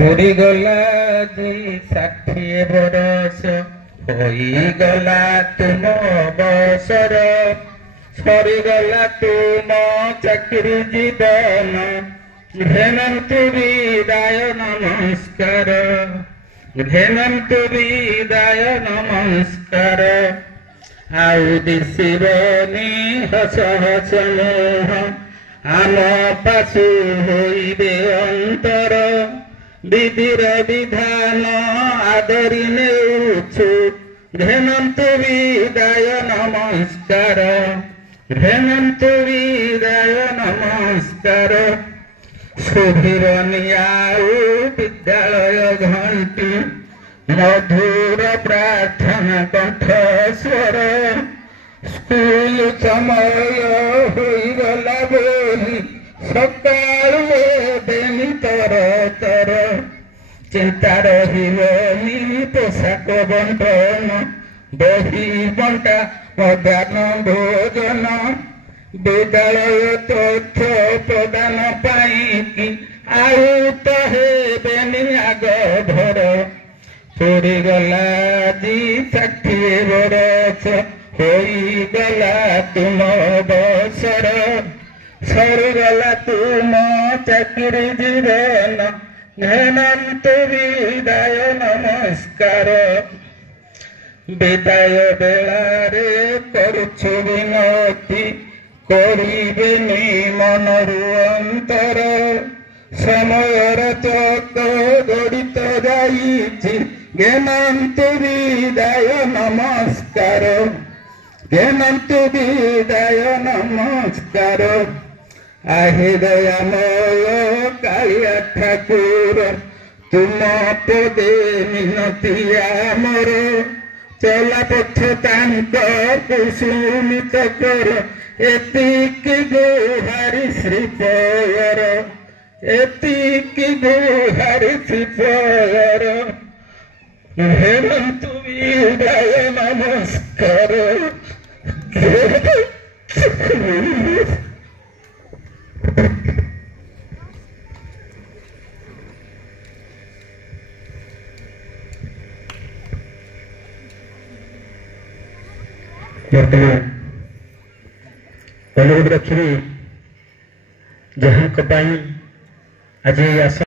पूरी गला जी 60 बरस होईगला तुम बसर सरीगला तुम चाकरी जीवन घेनन्तु विदाय नमस्कार घेनन्तु विदाय नमस्कार आउ दिशिबनी हस हस मोह आम पाशु होइबे अंतर विधिर विधान आदरी नेउछु घेनन्तु विदाय नमस्कार घेनन्तु विदाय नमस्कार सुधीरनी आउ विद्यालय घंटी मधुर प्रार्थना कंठ स्वर स्कूल समय होइगला बोली सकाळु देनी तर तर चिंता रहिबनी पोशाक बंटन बही बंटा मध्याह्न भोजन विद्यालय तथ्य प्रदान पाई आउ तो हेबेनी आग भर पूरीगला जी 60 बरस होईगला तुम बसर सरीगला तुम चाकरी जीवन घेनन्तु विदाय नमस्कार विदाय बेलारे करुछु विनती करिबेनी मनरु अंतर समयर चक गड़ित जाइछि घेनन्तु विदाय नमस्कार घेनन्तु विदाय नमस्कार आहे दयामय कालिया ठाकुर तुम पदे मिनती आमर चला पथ तांक कुसुमित कर एतिकी गुहारि श्रीपयर एतिकी गुहारि श्रीपयर घेनन्तु विदाय नमस्कार वर्तमान बॉलीवुड रखी जहाँ आज